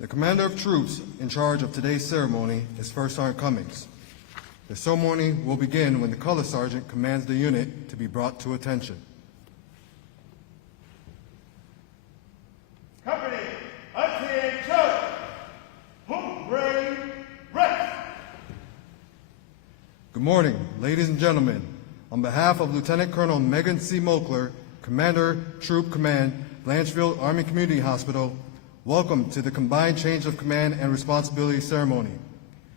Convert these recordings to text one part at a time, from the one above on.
The commander of troops in charge of today's ceremony is First Sergeant Cummings. The ceremony will begin when the color sergeant commands the unit to be brought to attention. Company, attention! Home grade, rest! Good morning, ladies and gentlemen. On behalf of Lieutenant Colonel Megan C. Mokler, Commander, Troop Command, Blanchfield Army Community Hospital, welcome to the Combined Change of Command and Responsibility ceremony.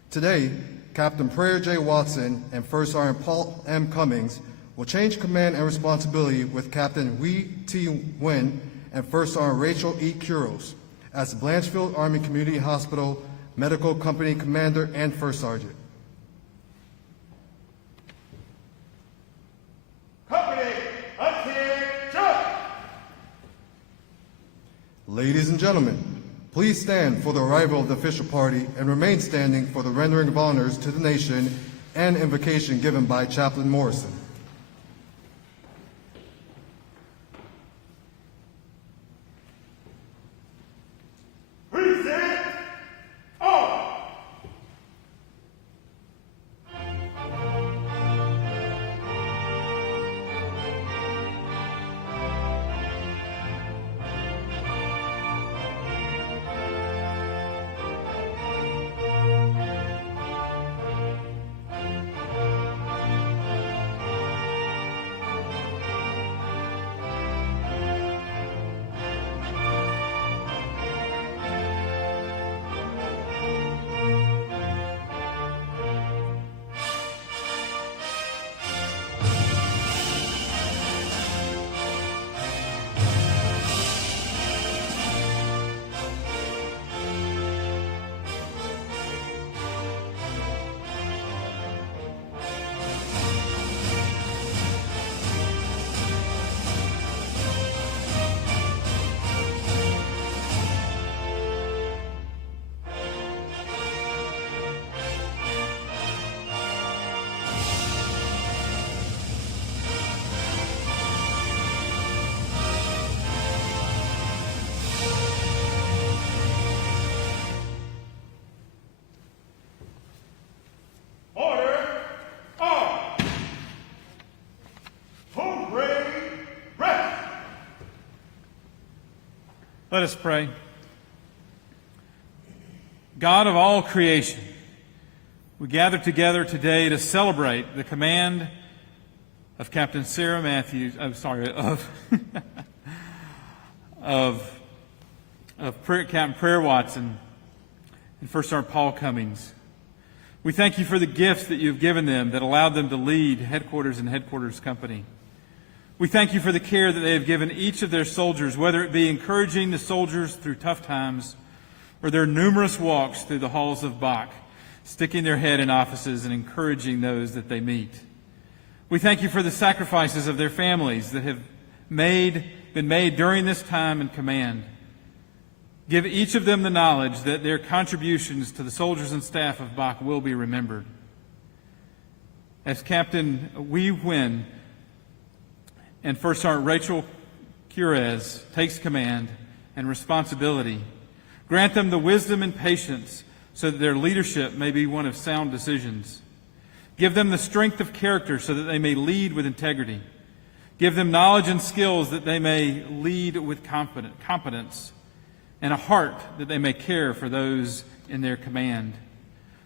Today, Captain Prayer J. Watson and First Sergeant Paul M. Cummings will change command and responsibility with Captain Wee T. Nguyen and First Sergeant Rachel E. Kuros as the Blanchfield Army Community Hospital Medical Company Commander and First Sergeant. Company, attention! Ladies and gentlemen, please stand for the arrival of the official party and remain standing for the rendering of honors to the nation and invocation given by Chaplain Morrison. Present all! Let us pray. God of all creation, we gather together today to celebrate the command of Captain Sarah Matthews, Captain Prayer Watson and First Sergeant Paul Cummings. We thank you for the gifts that you've given them that allowed them to lead headquarters and headquarters company. We thank you for the care that they have given each of their soldiers, whether it be encouraging the soldiers through tough times or their numerous walks through the halls of BACH, sticking their head in offices and encouraging those that they meet. We thank you for the sacrifices of their families that have been made during this time in command. Give each of them the knowledge that their contributions to the soldiers and staff of BACH will be remembered. As Captain Wee Nguyen and First Sergeant Rachel Kuros takes command and responsibility, grant them the wisdom and patience so that their leadership may be one of sound decisions. Give them the strength of character so that they may lead with integrity. Give them knowledge and skills that they may lead with competence, and a heart that they may care for those in their command.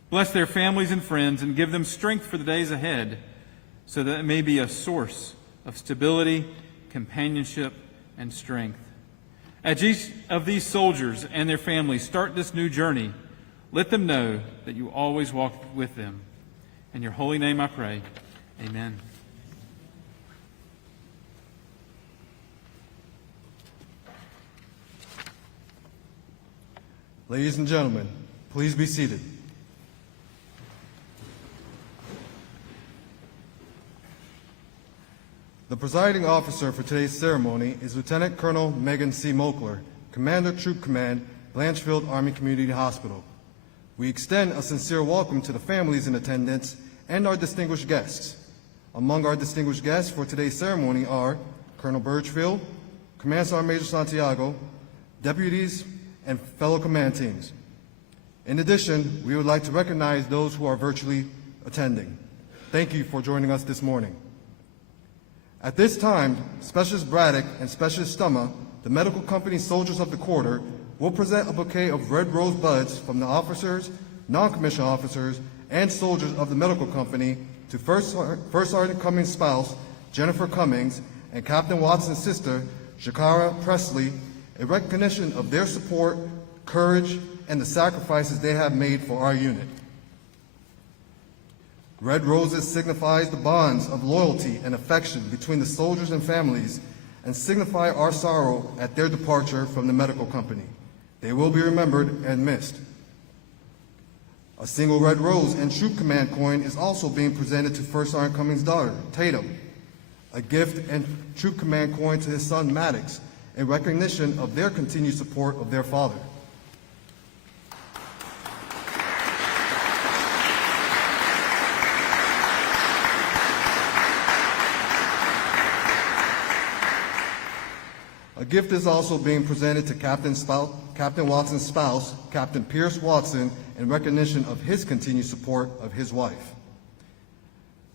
Bless their families and friends and give them strength for the days ahead so that it may be a source of stability, companionship, and strength. As each of these soldiers and their families start this new journey, let them know that you always walk with them. In your holy name I pray, amen. Ladies and gentlemen, please be seated. The presiding officer for today's ceremony is Lieutenant Colonel Megan C. Mokler, Commander, Troop Command, Blanchfield Army Community Hospital. We extend a sincere welcome to the families in attendance and our distinguished guests. Among our distinguished guests for today's ceremony are Colonel Birchfield, Command Sergeant Major Santiago, deputies and fellow command teams. In addition, we would like to recognize those who are virtually attending. Thank you for joining us this morning. At this time, Specialist Braddock and Specialist Stumma, the medical company soldiers of the quarter, will present a bouquet of red rose buds from the officers, non-commissioned officers, and soldiers of the medical company to First Sergeant Cummings' spouse, Jennifer Cummings, and Captain Watson's sister, Shakara Presley, a recognition of their support, courage, and the sacrifices they have made for our unit. Red roses signifies the bonds of loyalty and affection between the soldiers and families and signify our sorrow at their departure from the medical company. They will be remembered and missed. A single red rose and troop command coin is also being presented to First Sergeant Cummings' daughter, Tatum, a gift and troop command coin to his son, Maddox, in recognition of their continued support of their father. A gift is also being presented to Captain Watson's spouse, Captain Pierce Watson, in recognition of his continued support of his wife.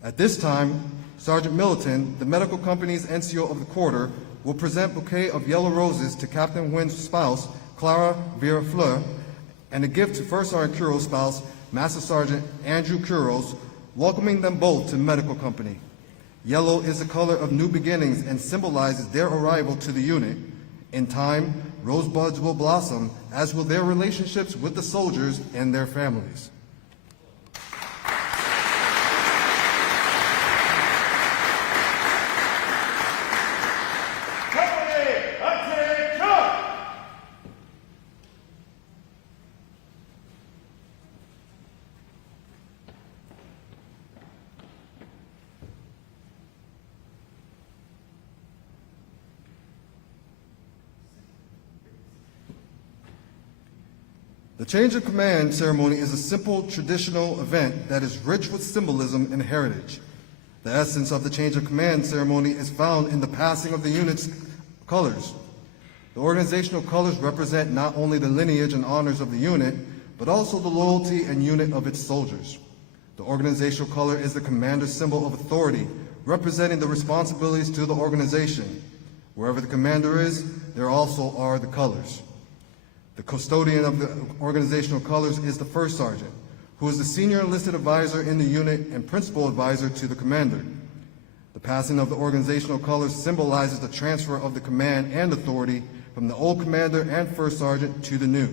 At this time, Sergeant Milliton, the medical company's NCO of the quarter, will present a bouquet of yellow roses to Captain Wynn's spouse, Clara Vera Fleur, and a gift to First Sergeant Curo's spouse, Master Sergeant Andrew Curos, welcoming them both to the medical company. Yellow is the color of new beginnings and symbolizes their arrival to the unit. In time, rosebuds will blossom, as will their relationships with the soldiers and their families. Company, attention! The change of command ceremony is a simple traditional event that is rich with symbolism and heritage. The essence of the change of command ceremony is found in the passing of the unit's colors. The organizational colors represent not only the lineage and honors of the unit, but also the loyalty and unit of its soldiers. The organizational color is the commander's symbol of authority, representing the responsibilities to the organization. Wherever the commander is, there also are the colors. The custodian of the organizational colors is the first sergeant, who is the senior enlisted advisor in the unit and principal advisor to the commander. The passing of the organizational colors symbolizes the transfer of the command and authority from the old commander and first sergeant to the new.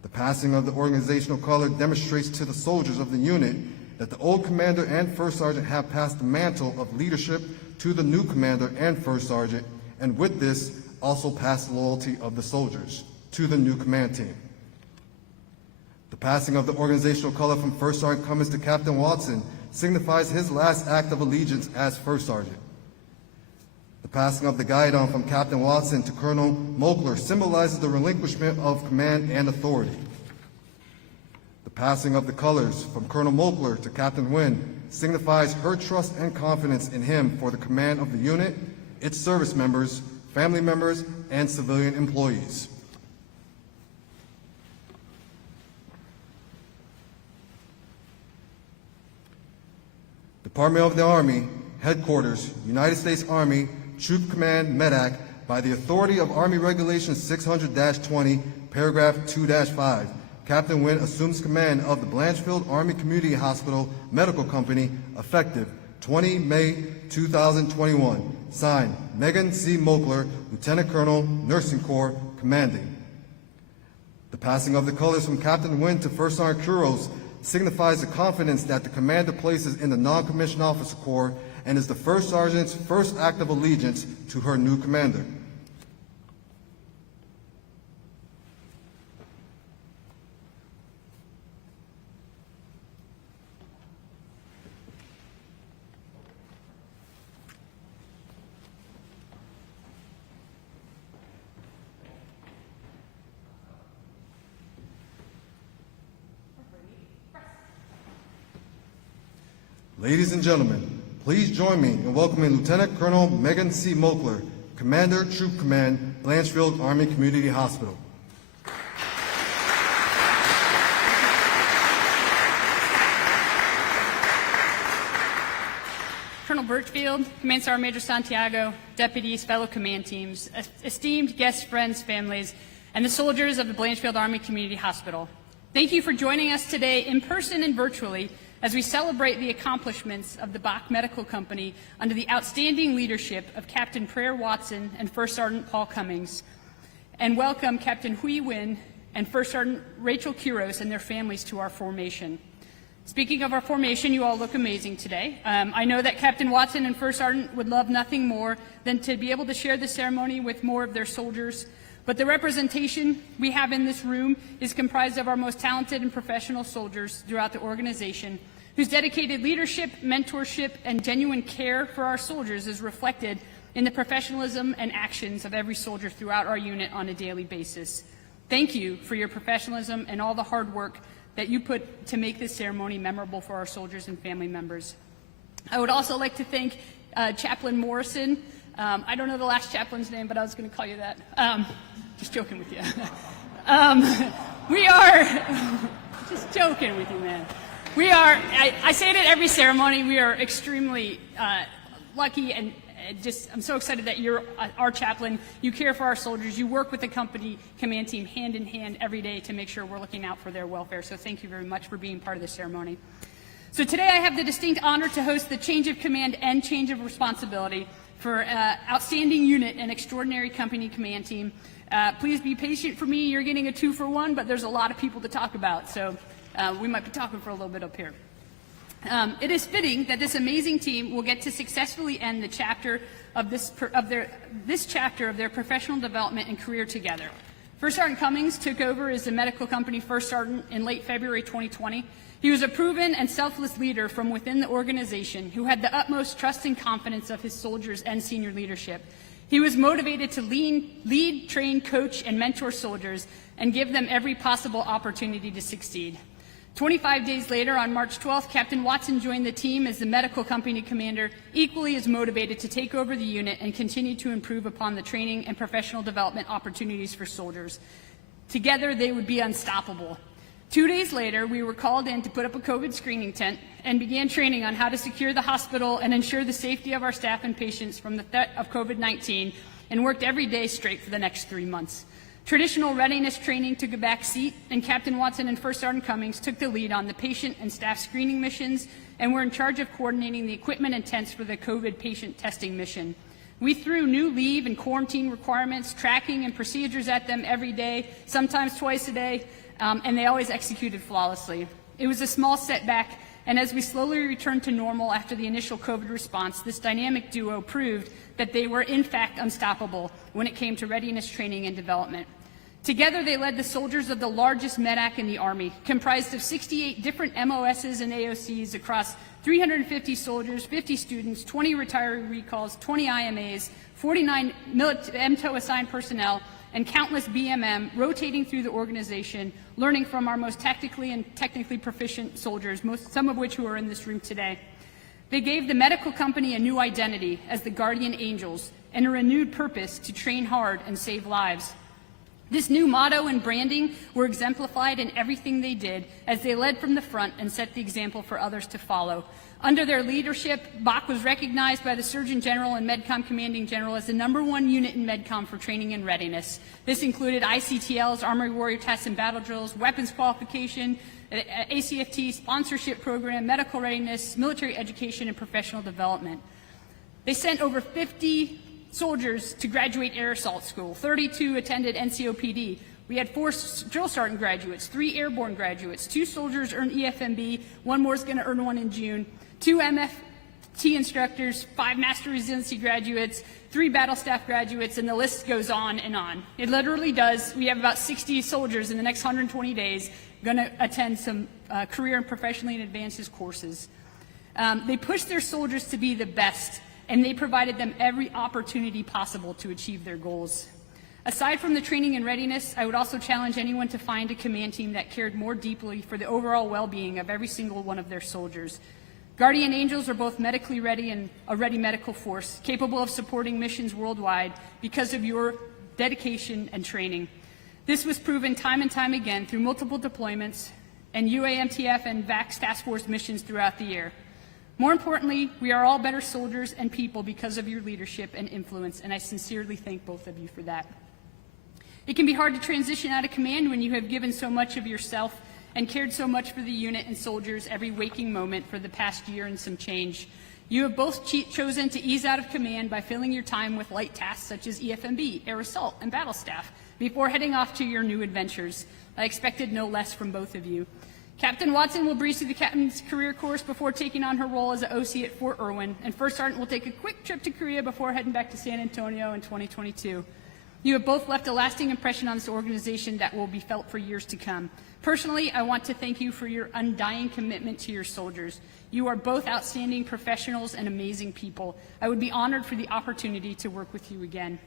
The passing of the organizational color demonstrates to the soldiers of the unit that the old commander and first sergeant have passed the mantle of leadership to the new commander and first sergeant, and with this also passed the loyalty of the soldiers to the new command team. The passing of the organizational color from First Sergeant Cummings to Captain Watson signifies his last act of allegiance as First Sergeant. The passing of the guidon from Captain Watson to Colonel Mokler symbolizes the relinquishment of command and authority. The passing of the colors from Colonel Mokler to Captain Wynn signifies her trust and confidence in him for the command of the unit, its service members, family members, and civilian employees. Department of the Army, Headquarters, United States Army, Troop Command, MEDAC, by the authority of Army Regulation 600-20, paragraph 2-5, Captain Wynn assumes command of the Blanchfield Army Community Hospital Medical Company, effective 20 May 2021. Signed, Megan C. Mokler, Lieutenant Colonel, Nursing Corps, Commanding. The passing of the colors from Captain Wynn to First Sergeant Kuros signifies the confidence that the commander places in the non-commissioned officer corps and is the first sergeant's first act of allegiance to her new commander. Ladies and gentlemen, please join me in welcoming Lieutenant Colonel Megan C. Mokler, Commander, Troop Command, Blanchfield Army Community Hospital. Colonel Birchfield, Command Sergeant Major Santiago, deputies, fellow command teams, esteemed guests, friends, families, and the soldiers of the Blanchfield Army Community Hospital. Thank you for joining us today in person and virtually as we celebrate the accomplishments of the BACH Medical Company under the outstanding leadership of Captain Prayer Watson and First Sergeant Paul Cummings, and welcome Captain Hui Win and First Sergeant Rachel Quiros and their families to our formation. Speaking of our formation, you all look amazing today. I know that Captain Watson and First Sergeant would love nothing more than to be able to share the ceremony with more of their soldiers, but the representation we have in this room is comprised of our most talented and professional soldiers throughout the organization, whose dedicated leadership, mentorship, and genuine care for our soldiers is reflected in the professionalism and actions of every soldier throughout our unit on a daily basis. Thank you for your professionalism and all the hard work that you put to make this ceremony memorable for our soldiers and family members. I would also like to thank Chaplain Morrison. I don't know the last chaplain's name, but I was going to call you that. Just joking with you. We are, just joking with you, man. We are, I say it at every ceremony, we are extremely lucky and I'm so excited that you're our chaplain. You care for our soldiers. You work with the company command team hand in hand every day to make sure we're looking out for their welfare. So thank you very much for being part of the ceremony. So today I have the distinct honor to host the change of command and change of responsibility for outstanding unit and extraordinary company command team. Please be patient for me. You're getting a 2-for-1, but there's a lot of people to talk about. So we might be talking for a little bit up here. It is fitting that this amazing team will get to successfully end the chapter of this chapter of their professional development and career together. First Sergeant Cummings took over as the medical company First Sergeant in late February 2020. He was a proven and selfless leader from within the organization who had the utmost trust and confidence of his soldiers and senior leadership. He was motivated to lead, train, coach, and mentor soldiers and give them every possible opportunity to succeed. 25 days later, on March 12th, Captain Watson joined the team as the medical company commander, equally as motivated to take over the unit and continue to improve upon the training and professional development opportunities for soldiers. Together, they would be unstoppable. 2 days later, we were called in to put up a COVID screening tent and began training on how to secure the hospital and ensure the safety of our staff and patients from the threat of COVID-19, and worked every day straight for the next 3 months. Traditional readiness training took a back seat, and Captain Watson and First Sergeant Cummings took the lead on the patient and staff screening missions and were in charge of coordinating the equipment and tents for the COVID patient testing mission. We threw new leave and quarantine requirements, tracking and procedures at them every day, sometimes twice a day, and they always executed flawlessly. It was a small setback, and as we slowly returned to normal after the initial COVID response, this dynamic duo proved that they were in fact unstoppable when it came to readiness training and development. Together, they led the soldiers of the largest MEDAC in the Army, comprised of 68 different MOSs and AOCs across 350 soldiers, 50 students, 20 retiree recalls, 20 IMAs, 49 MTO assigned personnel, and countless BMM rotating through the organization, learning from our most tactically and technically proficient soldiers, some of which who are in this room today. They gave the medical company a new identity as the Guardian Angels and a renewed purpose to train hard and save lives. This new motto and branding were exemplified in everything they did as they led from the front and set the example for others to follow. Under their leadership, BACH was recognized by the Surgeon General and MedCom Commanding General as the #1 unit in MedCom for training and readiness. This included ICTLs, Armory Warrior Tests and Battle Drills, weapons qualification, ACFT, sponsorship program, medical readiness, military education, and professional development. They sent over 50 soldiers to graduate Air Assault School. 32 attended NCOPD. We had 4 drill sergeant graduates, 3 airborne graduates, 2 soldiers earned EFMB, 1 more is going to earn one in June, 2 MFT instructors, 5 Master Resiliency graduates, 3 battle staff graduates, and the list goes on and on. It literally does. We have about 60 soldiers in the next 120 days going to attend some career and professionally advanced courses. They pushed their soldiers to be the best, and they provided them every opportunity possible to achieve their goals. Aside from the training and readiness, I would also challenge anyone to find a command team that cared more deeply for the overall well-being of every single one of their soldiers. Guardian Angels are both medically ready and a ready medical force, capable of supporting missions worldwide because of your dedication and training. This was proven time and time again through multiple deployments and UAMTF and VAX task force missions throughout the year. More importantly, we are all better soldiers and people because of your leadership and influence, and I sincerely thank both of you for that. It can be hard to transition out of command when you have given so much of yourself and cared so much for the unit and soldiers every waking moment for the past year and some change. You have both chosen to ease out of command by filling your time with light tasks such as EFMB, air assault, and battle staff before heading off to your new adventures. I expected no less from both of you. Captain Watson will breeze through the captain's career course before taking on her role as an OC at Fort Irwin, and First Sergeant will take a quick trip to Korea before heading back to San Antonio in 2022. You have both left a lasting impression on this organization that will be felt for years to come. Personally, I want to thank you for your undying commitment to your soldiers. You are both outstanding professionals and amazing people. I would be honored for the opportunity to work with you again.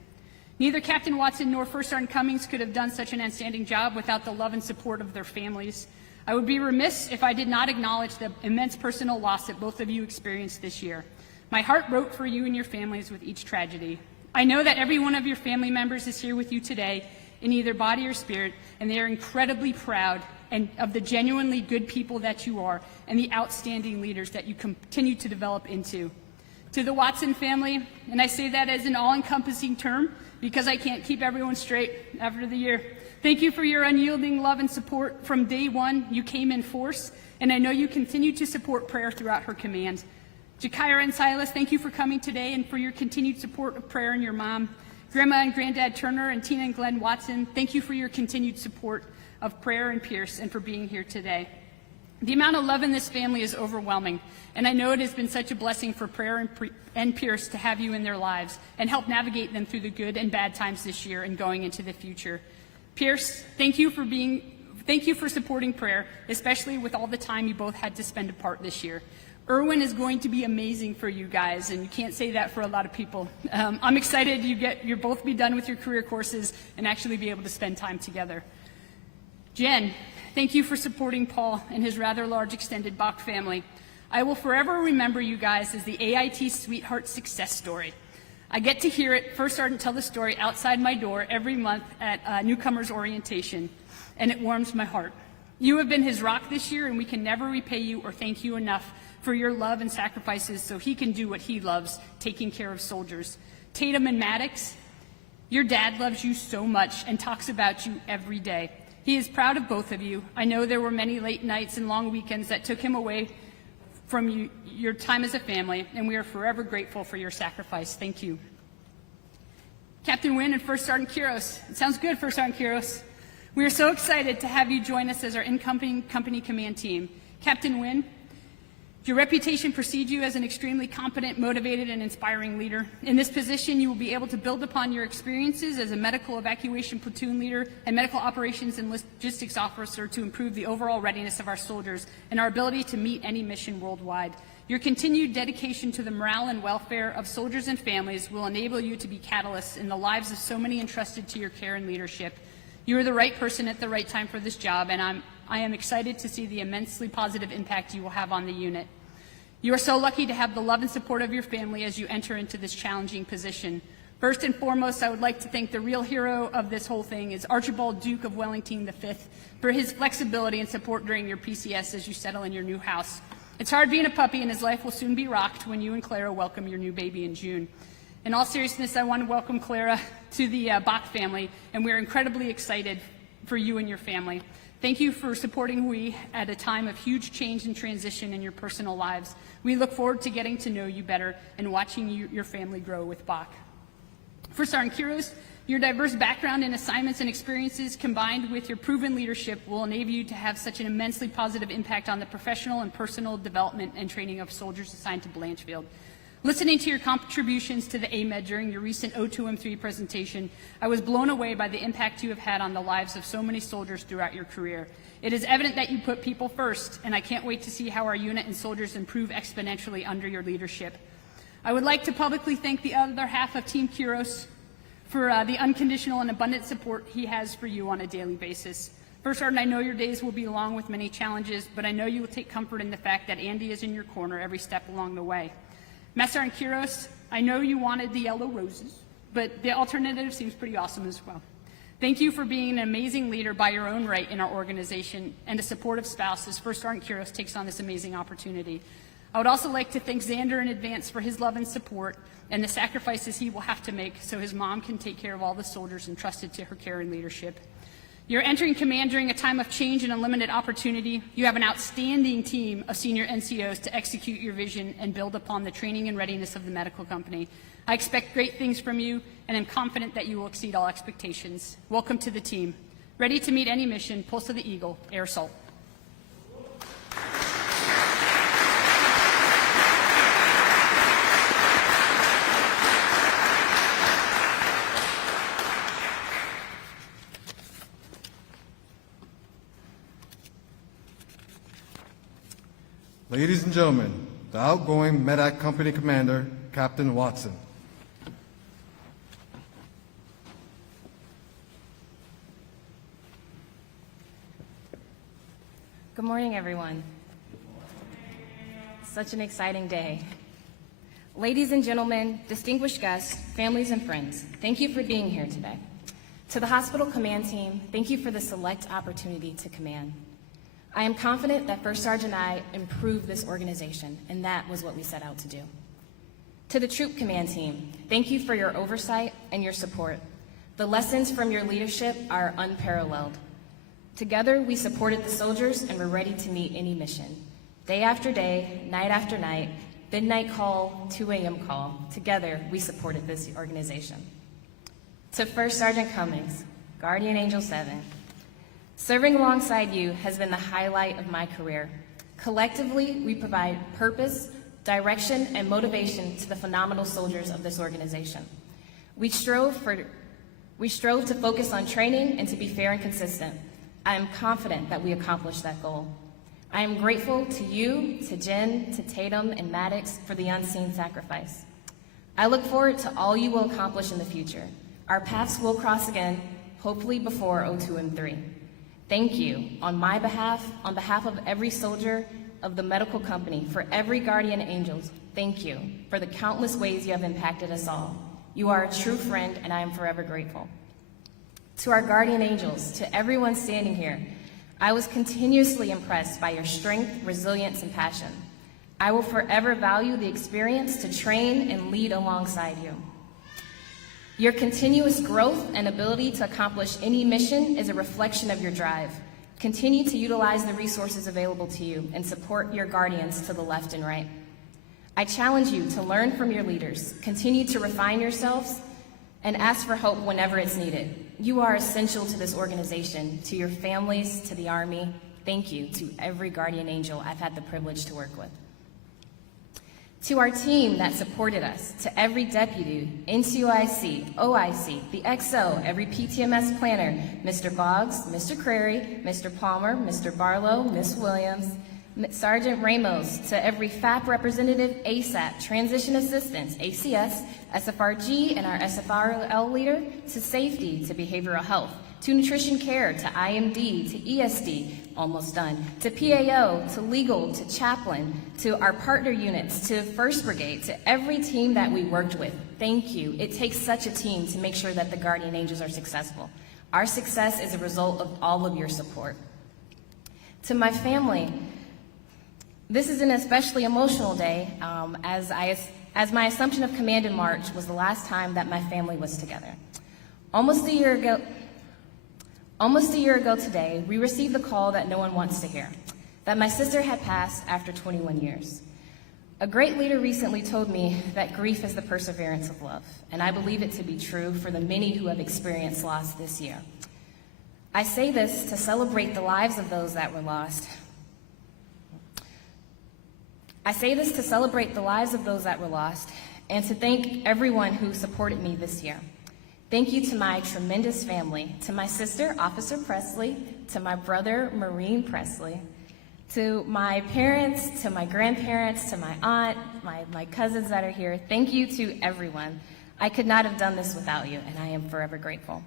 Neither Captain Watson nor First Sergeant Cummings could have done such an outstanding job without the love and support of their families. I would be remiss if I did not acknowledge the immense personal loss that both of you experienced this year. My heart broke for you and your families with each tragedy. I know that every one of your family members is here with you today in either body or spirit, and they are incredibly proud and of the genuinely good people that you are and the outstanding leaders that you continue to develop into. To the Watson family, and I say that as an all-encompassing term because I can't keep everyone straight after the year. Thank you for your unyielding love and support from day one. You came in force, and I know you continue to support prayer throughout her command. Jakira and Silas, thank you for coming today and for your continued support of prayer and your mom. Grandma and Granddad Turner and Tina and Glenn Watson, thank you for your continued support of prayer and Pierce and for being here today. The amount of love in this family is overwhelming, and I know it has been such a blessing for prayer and Pierce to have you in their lives and help navigate them through the good and bad times this year and going into the future. Pierce, thank you for supporting prayer, especially with all the time you both had to spend apart this year. Irwin is going to be amazing for you guys, and you can't say that for a lot of people. I'm excited you'll both be done with your career courses and actually be able to spend time together. Jen, thank you for supporting Paul and his rather large extended BACH family. I will forever remember you guys as the AIT Sweetheart success story. I get to hear it, First Sergeant tell the story outside my door every month at newcomers orientation, and it warms my heart. You have been his rock this year, and we can never repay you or thank you enough for your love and sacrifices so he can do what he loves, taking care of soldiers. Tatum and Maddox, your dad loves you so much and talks about you every day. He is proud of both of you. I know there were many late nights and long weekends that took him away from your time as a family, and we are forever grateful for your sacrifice. Thank you. Captain Wynn and First Sergeant Quiros. It sounds good, First Sergeant Quiros. We are so excited to have you join us as our incoming company command team. Captain Wynn, your reputation precedes you as an extremely competent, motivated, and inspiring leader. In this position, you will be able to build upon your experiences as a medical evacuation platoon leader and medical operations and logistics officer to improve the overall readiness of our soldiers and our ability to meet any mission worldwide. Your continued dedication to the morale and welfare of soldiers and families will enable you to be catalysts in the lives of so many entrusted to your care and leadership. You are the right person at the right time for this job, and I am excited to see the immensely positive impact you will have on the unit. You are so lucky to have the love and support of your family as you enter into this challenging position. First and foremost, I would like to thank the real hero of this whole thing is Archibald Duke of Wellington V for his flexibility and support during your PCS as you settle in your new house. It's hard being a puppy, and his life will soon be rocked when you and Clara welcome your new baby in June. In all seriousness, I want to welcome Clara to the BACH family, and we're incredibly excited for you and your family. Thank you for supporting WE at a time of huge change and transition in your personal lives. We look forward to getting to know you better and watching your family grow with BACH. First Sergeant Quiros, your diverse background in assignments and experiences combined with your proven leadership will enable you to have such an immensely positive impact on the professional and personal development and training of soldiers assigned to Blanchfield. Listening to your contributions to the AMED during your recent O2M3 presentation, I was blown away by the impact you have had on the lives of so many soldiers throughout your career. It is evident that you put people first, and I can't wait to see how our unit and soldiers improve exponentially under your leadership. I would like to publicly thank the other half of Team Quiros for the unconditional and abundant support he has for you on a daily basis. First Sergeant, I know your days will be long with many challenges, but I know you will take comfort in the fact that Andy is in your corner every step along the way. Master Sergeant Quiros, I know you wanted the yellow roses, but the alternative seems pretty awesome as well. Thank you for being an amazing leader by your own right in our organization and a supportive spouse as First Sergeant Quiros takes on this amazing opportunity. I would also like to thank Xander in advance for his love and support and the sacrifices he will have to make so his mom can take care of all the soldiers entrusted to her care and leadership. You're entering command during a time of change and unlimited opportunity. You have an outstanding team of senior NCOs to execute your vision and build upon the training and readiness of the medical company. I expect great things from you and am confident that you will exceed all expectations. Welcome to the team. Ready to meet any mission, Pulse of the Eagle, Air Assault. Ladies and gentlemen, the outgoing Medak Company Commander, Captain Watson. Good morning, everyone. Such an exciting day. Ladies and gentlemen, distinguished guests, families, and friends, thank you for being here today. To the hospital command team, thank you for the select opportunity to command. I am confident that First Sergeant and I improved this organization, and that was what we set out to do. To the troop command team, thank you for your oversight and your support. The lessons from your leadership are unparalleled. Together, we supported the soldiers and were ready to meet any mission. Day after day, night after night, midnight call, 2 a.m. call, together we supported this organization. To First Sergeant Cummings, Guardian Angel 7, serving alongside you has been the highlight of my career. Collectively, we provide purpose, direction, and motivation to the phenomenal soldiers of this organization. We strove to focus on training and to be fair and consistent. I am confident that we accomplished that goal. I am grateful to you, to Jen, to Tatum, and Maddox for the unseen sacrifice. I look forward to all you will accomplish in the future. Our paths will cross again, hopefully before 02 and 3. Thank you, on my behalf, on behalf of every soldier of the medical company, for every Guardian Angels, thank you for the countless ways you have impacted us all. You are a true friend, and I am forever grateful. To our Guardian Angels, to everyone standing here, I was continuously impressed by your strength, resilience, and passion. I will forever value the experience to train and lead alongside you. Your continuous growth and ability to accomplish any mission is a reflection of your drive. Continue to utilize the resources available to you and support your Guardians to the left and right. I challenge you to learn from your leaders, continue to refine yourselves, and ask for help whenever it's needed. You are essential to this organization, to your families, to the Army. Thank you to every Guardian Angel I've had the privilege to work with. To our team that supported us, to every deputy, NCOIC, OIC, the XO, every PTMS planner, Mr. Boggs, Mr. Crary, Mr. Palmer, Mr. Barlow, Ms. Williams, Sergeant Ramos, to every FAP representative, ASAP, transition assistants, ACS, SFRG, and our SFRL leader, to safety, to behavioral health, to nutrition care, to IMD, to ESD, almost done, to PAO, to legal, to chaplain, to our partner units, to First Brigade, to every team that we worked with. Thank you. It takes such a team to make sure that the Guardian Angels are successful. Our success is a result of all of your support. To my family, this is an especially emotional day, as my assumption of command in March was the last time that my family was together. Almost a year ago today, we received the call that no one wants to hear, that my sister had passed after 21 years. A great leader recently told me that grief is the perseverance of love, and I believe it to be true for the many who have experienced loss this year. I say this to celebrate the lives of those that were lost. And to thank everyone who supported me this year. Thank you to my tremendous family, to my sister, Officer Presley, to my brother, Marine Presley, to my parents, to my grandparents, to my aunt, my cousins that are here. Thank you to everyone. I could not have done this without you, and I am forever grateful.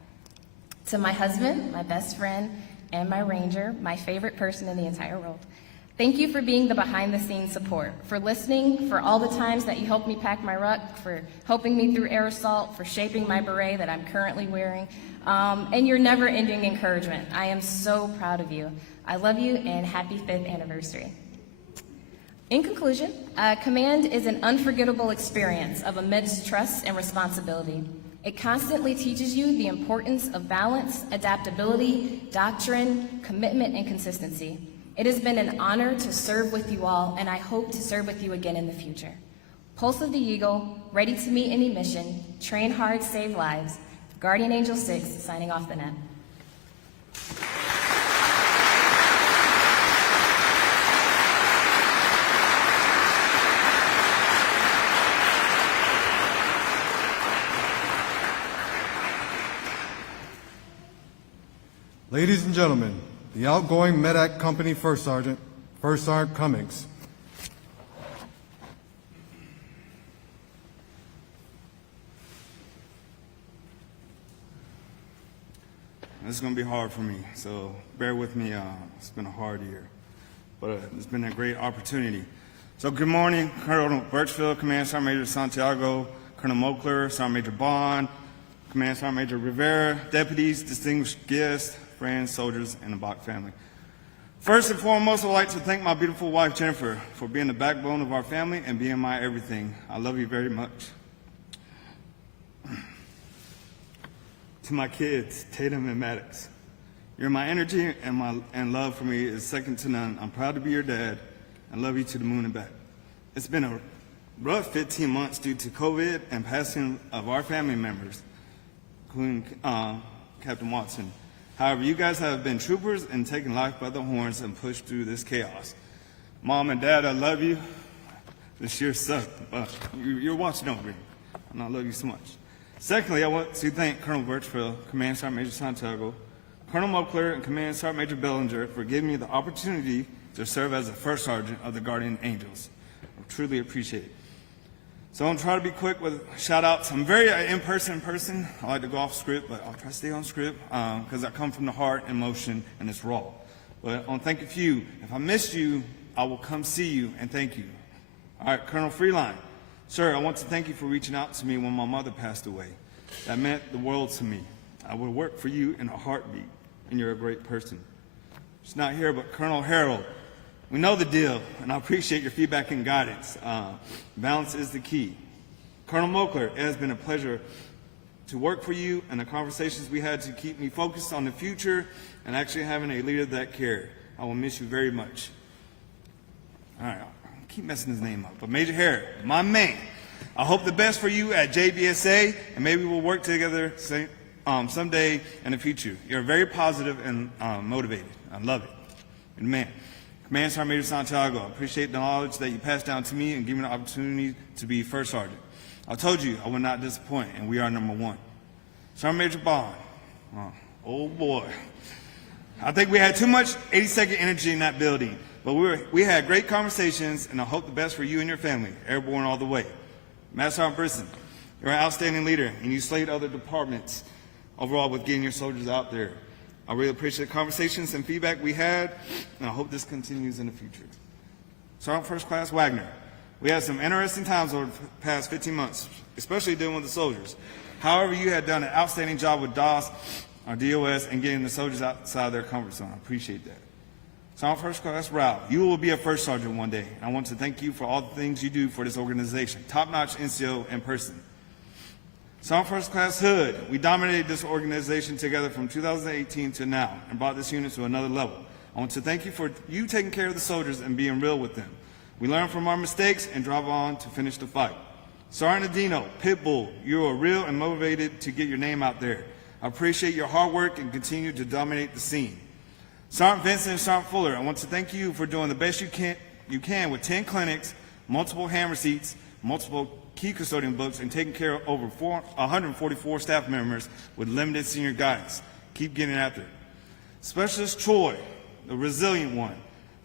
To my husband, my best friend, and my ranger, my favorite person in the entire world. Thank you for being the behind-the-scenes support, for listening, for all the times that you helped me pack my ruck, for helping me through air assault, for shaping my beret that I'm currently wearing, and your never-ending encouragement. I am so proud of you. I love you, and happy 5th anniversary. In conclusion, command is an unforgettable experience of immense trust and responsibility. It constantly teaches you the importance of balance, adaptability, doctrine, commitment, and consistency. It has been an honor to serve with you all, and I hope to serve with you again in the future. Pulse of the Eagle, ready to meet any mission, train hard, save lives. Guardian Angel 6, signing off the net. Ladies and gentlemen, the outgoing Medac Company First Sergeant Cummings. This is going to be hard for me, so bear with me. It's been a hard year, but it's been a great opportunity. So good morning, Colonel Birchfield, Command Sergeant Major Santiago, Colonel Mokler, Sergeant Major Bond, Command Sergeant Major Rivera, deputies, distinguished guests, friends, soldiers, and the BACH family. First and foremost, I'd like to thank my beautiful wife, Jennifer, for being the backbone of our family and being my everything. I love you very much. To my kids, Tatum and Maddox, you're my energy, and love for me is second to none. I'm proud to be your dad and love you to the moon and back. It's been a rough 15 months due to COVID and passing of our family members, including Captain Watson. However, you guys have been troopers and taken life by the horns and pushed through this chaos. Mom and Dad, I love you. This year sucked, but you're watching over me, and I love you so much. Secondly, I want to thank Colonel Birchfield, Command Sergeant Major Santiago, Colonel Mokler, and Command Sergeant Major Bellinger for giving me the opportunity to serve as the First Sergeant of the Guardian Angels. I truly appreciate it. So I'm trying to be quick with shout-outs. I'm very in-person person. I like to go off script, but I'll try to stay on script because I come from the heart, emotion, and it's raw. But I want to thank a few. If I missed you, I will come see you and thank you. All right, Colonel Freeline. Sir, I want to thank you for reaching out to me when my mother passed away. That meant the world to me. I would work for you in a heartbeat, and you're a great person. She's not here, but Colonel Harold, we know the deal, and I appreciate your feedback and guidance. Balance is the key. Colonel Mokler, it has been a pleasure to work for you, and the conversations we had to keep me focused on the future and actually having a leader that cared. I will miss you very much. All right, I keep messing his name up, but Major Harris, my man, I hope the best for you at JBSA, and maybe we'll work together someday in the future. You're very positive and motivated. I love it. You're the man. Command Sergeant Major Santiago, I appreciate the knowledge that you passed down to me and giving me the opportunity to be First Sergeant. I told you I would not disappoint, and we are number one. Sergeant Major Bond, oh boy. I think we had too much 80-second energy in that building, but we had great conversations, and I hope the best for you and your family, airborne all the way. Master Sergeant Brisson, you're an outstanding leader, and you slayed other departments overall with getting your soldiers out there. I really appreciate the conversations and feedback we had, and I hope this continues in the future. Sergeant First Class Wagner, we had some interesting times over the past 15 months, especially dealing with the soldiers. However, you had done an outstanding job with DOS, or DOS, and getting the soldiers outside their comfort zone. I appreciate that. Sergeant First Class Ralph, you will be a First Sergeant one day, and I want to thank you for all the things you do for this organization. Top-notch NCO in person. Sergeant First Class Hood, we dominated this organization together from 2018 to now and brought this unit to another level. I want to thank you for you taking care of the soldiers and being real with them. We learn from our mistakes and drive on to finish the fight. Sergeant Adino, Pitbull, you are real and motivated to get your name out there. I appreciate your hard work and continue to dominate the scene. Sergeant Vincent and Sergeant Fuller, I want to thank you for doing the best you can with 10 clinics, multiple hand receipts, multiple key custodian books, and taking care of over 144 staff members with limited senior guidance. Keep getting after it. Specialist Troy, the resilient one,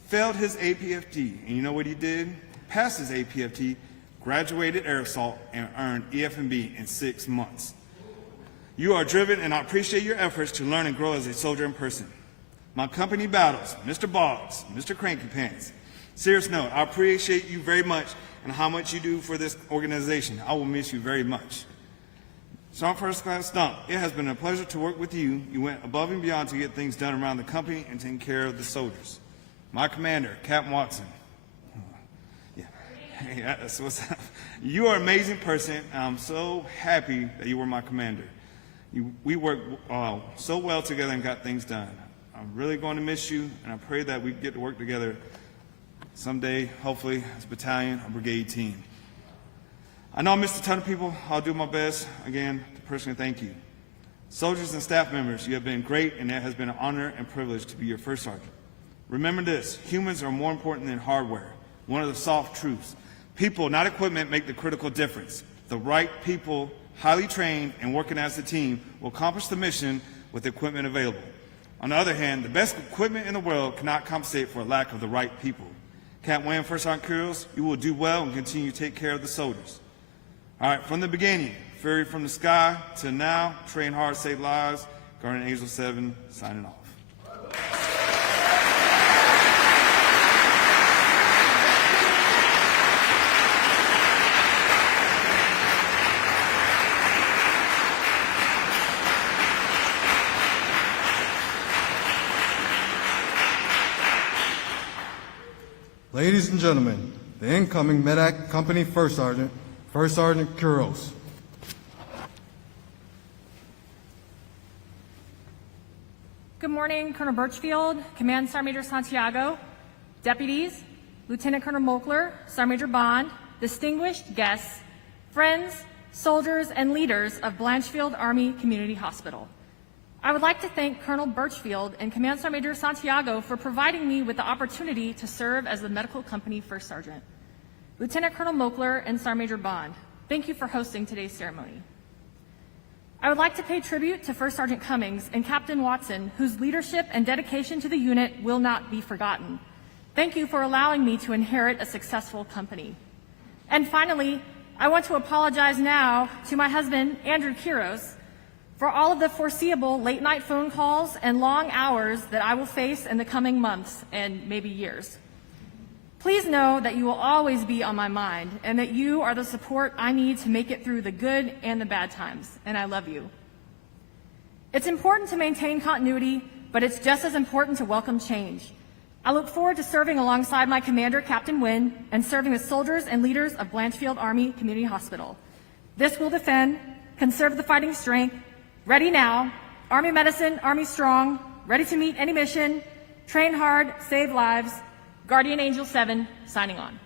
failed his APFT, and you know what he did? Passed his APFT, graduated Air Assault, and earned EF&B in 6 months. You are driven, and I appreciate your efforts to learn and grow as a soldier in person. My company battles, Mr. Boggs, Mr. Cranky Pants. Serious note, I appreciate you very much and how much you do for this organization. I will miss you very much. Sergeant First Class Stump, it has been a pleasure to work with you. You went above and beyond to get things done around the company and taking care of the soldiers. My commander, Captain Watson. Yes, what's up? You are an amazing person. I'm so happy that you were my commander. We worked so well together and got things done. I'm really going to miss you, and I pray that we get to work together someday, hopefully, as a battalion or brigade team. I know I missed a ton of people. I'll do my best, again, to personally thank you. Soldiers and staff members, you have been great, and it has been an honor and privilege to be your first sergeant. Remember this, humans are more important than hardware. One of the soft truths. People, not equipment, make the critical difference. The right people, highly trained and working as a team, will accomplish the mission with the equipment available. On the other hand, the best equipment in the world cannot compensate for a lack of the right people. Captain Wayne, First Sergeant Kuros, you will do well and continue to take care of the soldiers. All right, from the beginning, Fury from the sky to now, train hard, save lives. Guardian Angel 7, signing off. Ladies and gentlemen, the incoming Medac Company First Sergeant Kuros. Good morning, Colonel Birchfield, Command Sergeant Major Santiago, deputies, Lieutenant Colonel Mokler, Sergeant Major Bond, distinguished guests, friends, soldiers, and leaders of Blanchfield Army Community Hospital. I would like to thank Colonel Birchfield and Command Sergeant Major Santiago for providing me with the opportunity to serve as the Medical Company First Sergeant. Lieutenant Colonel Mokler and Sergeant Major Bond, thank you for hosting today's ceremony. I would like to pay tribute to First Sergeant Cummings and Captain Watson, whose leadership and dedication to the unit will not be forgotten. Thank you for allowing me to inherit a successful company. And finally, I want to apologize now to my husband, Andrew Kuros, for all of the foreseeable late-night phone calls and long hours that I will face in the coming months and maybe years. Please know that you will always be on my mind and that you are the support I need to make it through the good and the bad times, and I love you. It's important to maintain continuity, but it's just as important to welcome change. I look forward to serving alongside my commander, Captain Wynn, and serving the soldiers and leaders of Blanchfield Army Community Hospital. This will defend, conserve the fighting strength, ready now, Army medicine, Army strong, ready to meet any mission, train hard, save lives. Guardian Angel 7, signing on.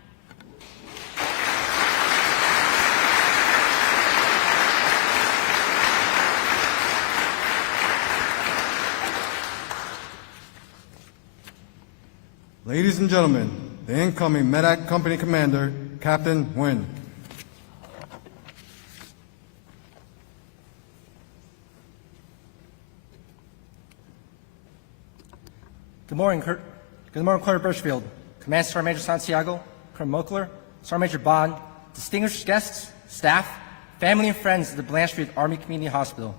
Ladies and gentlemen, the incoming Medac Company Commander, Captain Wynn. Good morning, Colonel Birchfield, Command Sergeant Major Santiago, Colonel Mokler, Sergeant Major Bond, distinguished guests, staff, family and friends of the Blanchfield Army Community Hospital.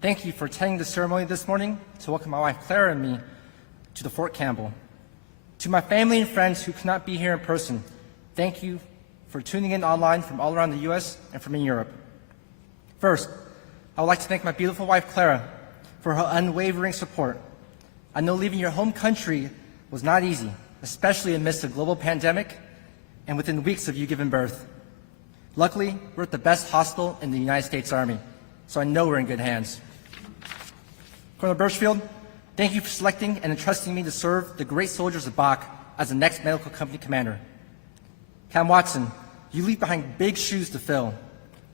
Thank you for attending the ceremony this morning to welcome my wife Clara and me to the Fort Campbell. To my family and friends who could not be here in person, thank you for tuning in online from all around the U.S. and from in Europe. First, I would like to thank my beautiful wife Clara for her unwavering support. I know leaving your home country was not easy, especially amidst a global pandemic and within weeks of you giving birth. Luckily, we're at the best hospital in the United States Army, so I know we're in good hands. Colonel Birchfield, thank you for selecting and entrusting me to serve the great soldiers of BACH as the next medical company commander. Captain Watson, you leave behind big shoes to fill.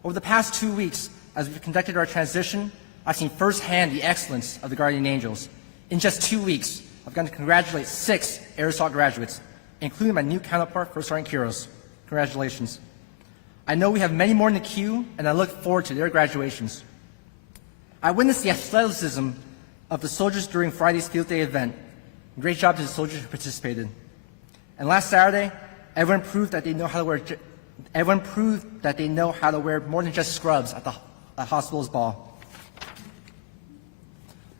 Over the past 2 weeks, as we've conducted our transition, I've seen firsthand the excellence of the Guardian Angels. In just 2 weeks, I've gotten to congratulate 6 Air Assault graduates, including my new counterpart, First Sergeant Kuros. Congratulations. I know we have many more in the queue, and I look forward to their graduations. I witnessed the athleticism of the soldiers during Friday's field day event. Great job to the soldiers who participated. And last Saturday, everyone proved that they know how to wear more than just scrubs at the hospital's ball.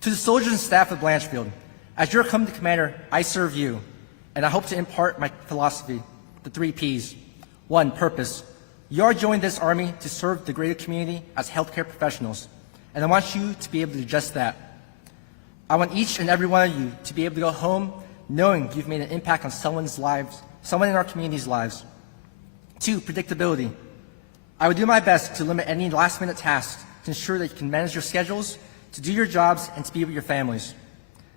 To the soldiers and staff of Blanchfield, as your company commander, I serve you, and I hope to impart my philosophy, the 3 Ps. 1, purpose. You are joining this Army to serve the greater community as healthcare professionals, and I want you to be able to do just that. I want each and every one of you to be able to go home knowing you've made an impact on someone in our community's lives. 2, predictability. I will do my best to limit any last-minute tasks to ensure that you can manage your schedules, to do your jobs, and to be with your families.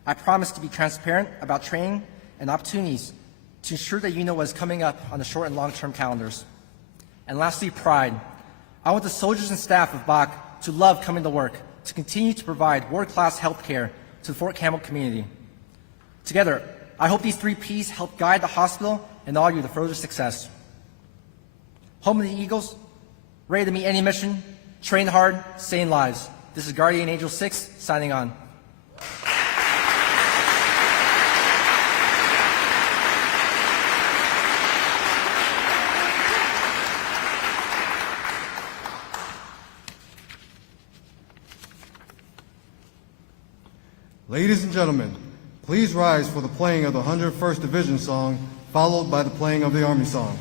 I promise to be transparent about training and opportunities to ensure that you know what is coming up on the short and long-term calendars. And lastly, pride. I want the soldiers and staff of BACH to love coming to work, to continue to provide world-class health care to the Fort Campbell community. Together, I hope these 3 Ps help guide the hospital and all you to further success. Home of the Eagles, ready to meet any mission, train hard, save lives. This is Guardian Angel 6 signing on. Ladies and gentlemen, please rise for the playing of the 101st Division song, followed by the playing of the Army song.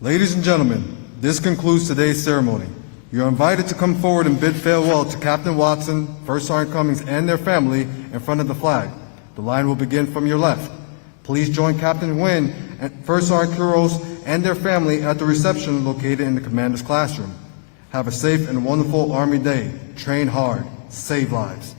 Ladies and gentlemen, this concludes today's ceremony. You are invited to come forward and bid farewell to Captain Watson, First Sergeant Cummings, and their family in front of the flag. The line will begin from your left. Please join Captain Nguyen and First Sergeant Kuros and their family at the reception located in the commander's classroom. Have a safe and wonderful Army Day. Train hard. Save lives.